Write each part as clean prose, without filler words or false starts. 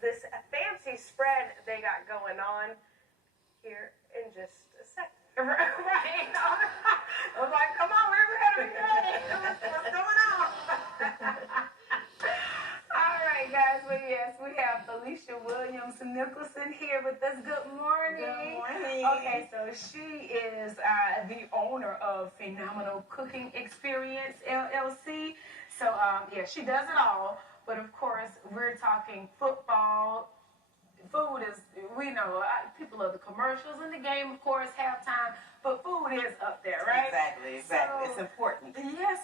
this fancy spread they got going on here in just a second. Right? I was like, come on, we're ready. What's going on? All right, guys. Well, yes, we have Felicia Williams-Nicholson here with us. Good morning. Good morning. Okay, so she is the owner of FeNominal Cooking Experience, LLC. So, yeah, she does it all. But, of course, we're talking football. Food is, we know, people love the commercials and the game, of course, halftime, but food is up there, right? Exactly. So, it's important. Yes.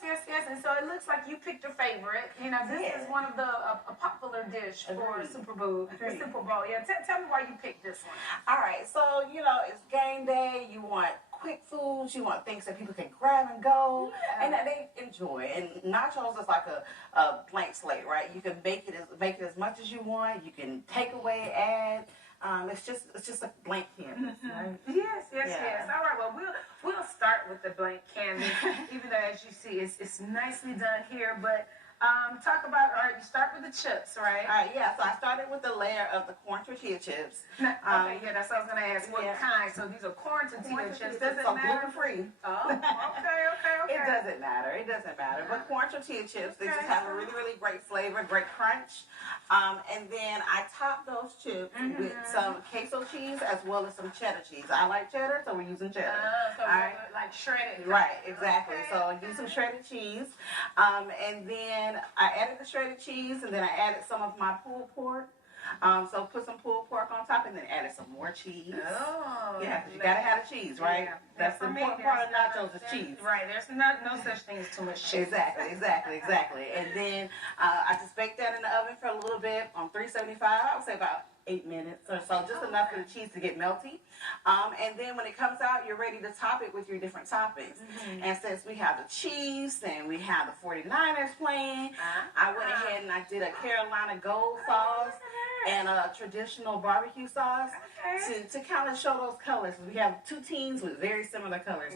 And so it looks like you picked a favorite. You know, this is one of the, a popular dish for Super Bowl. Yeah, tell me why you picked this one. All right, so, you know, it's game day. You want quick foods. You want things that people can grab and go and that they enjoy. And nachos is like a blank slate, right? You can make it as much as you want. You can take away, add. It's just a blank canvas, right? Yes. All right, well, we'll start with the blank canvas, even though, as you see, it's nicely done here, but talk about, all right, you start with the chips, right? All right, yeah, so I started with the layer of the corn tortilla chips. Okay, that's what I was going to ask. What kind? So these are corn tortilla chips. Does it matter? Gluten-free. Oh, okay. It doesn't matter. But corn tortilla chips, they just have a really, really great flavor, great crunch. And then I top those chips with some queso cheese as well as some cheddar cheese. I like cheddar, so we're using cheddar. So like shredded. Right, exactly. Okay. So I use some shredded cheese. And then I added the shredded cheese, and then I added some of my pulled pork. So put some pulled pork on top, and then added some more cheese. Oh, yeah, because you gotta have the cheese, right? Yeah. That's the important part of nachos is cheese. Right. There's no such thing as too much cheese. Exactly. And then I just baked that in the oven for a little bit on 375. I would say about 8 minutes or so, just enough for the cheese to get melty. And then when it comes out, you're ready to top it with your different toppings. And since we have the Chiefs and we have the 49ers playing, I went ahead and I did a Carolina Gold sauce and a traditional barbecue sauce to kind of show those colors. We have two teams with very similar colors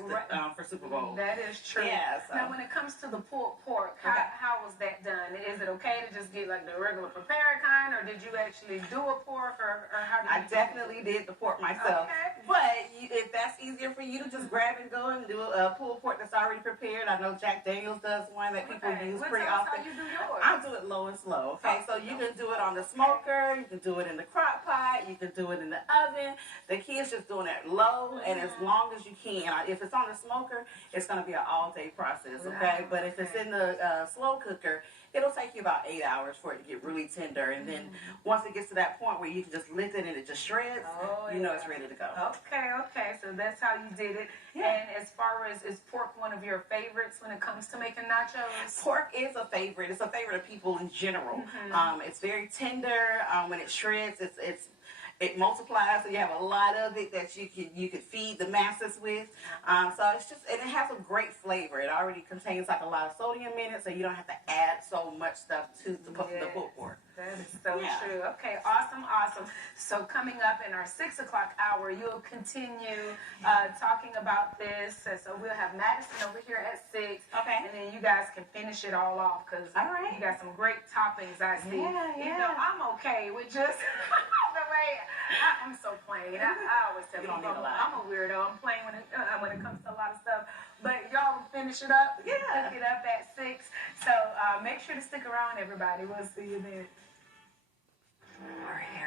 for Super Bowl. That is true. Yeah, so. Now, when it comes to the pulled pork, how was that done? Is it okay to just get like the regular prepared kind, or did you actually do a pork, or how did you I definitely did the pork myself. But if that's easier for you to just grab and go and do a pulled pork that's already prepared, I know Jack Daniels does one that people use pretty often. How you do yours? I do it low and slow. Okay, so you can do it on the smoker, you can do it in the crock pot, you can do it in the oven. The key is just doing it low and as long as you can. If it's on the smoker, it's going to be an all-day process. Okay, but if it's in the slow cooker, it'll take you about 8 hours for it to get really tender. And then once it gets to that point where you can just lift it and it just shreds, you know it's ready to go. Okay. So that's how you did it. And as far as, is pork one of your favorites when it comes to making nachos? Pork is a favorite. It's a favorite of people in general. It's very tender. When it shreds, it multiplies, so you have a lot of it that you could feed the masses with. So it's just, and it has a great flavor. It already contains like a lot of sodium in it, so you don't have to add so much stuff to the pulled pork. That is so true. Okay, awesome. So coming up in our 6 o'clock hour, you'll continue talking about this. So we'll have Madison over here at 6. Okay. And then you guys can finish it all off because you got some great toppings, I see. Yeah. You know, I'm okay with just the way I'm so plain. I always tell people I'm a weirdo. I'm plain when it comes to a lot of stuff. But y'all will finish it up. Cook it up at 6. So make sure to stick around, everybody. We'll see you then.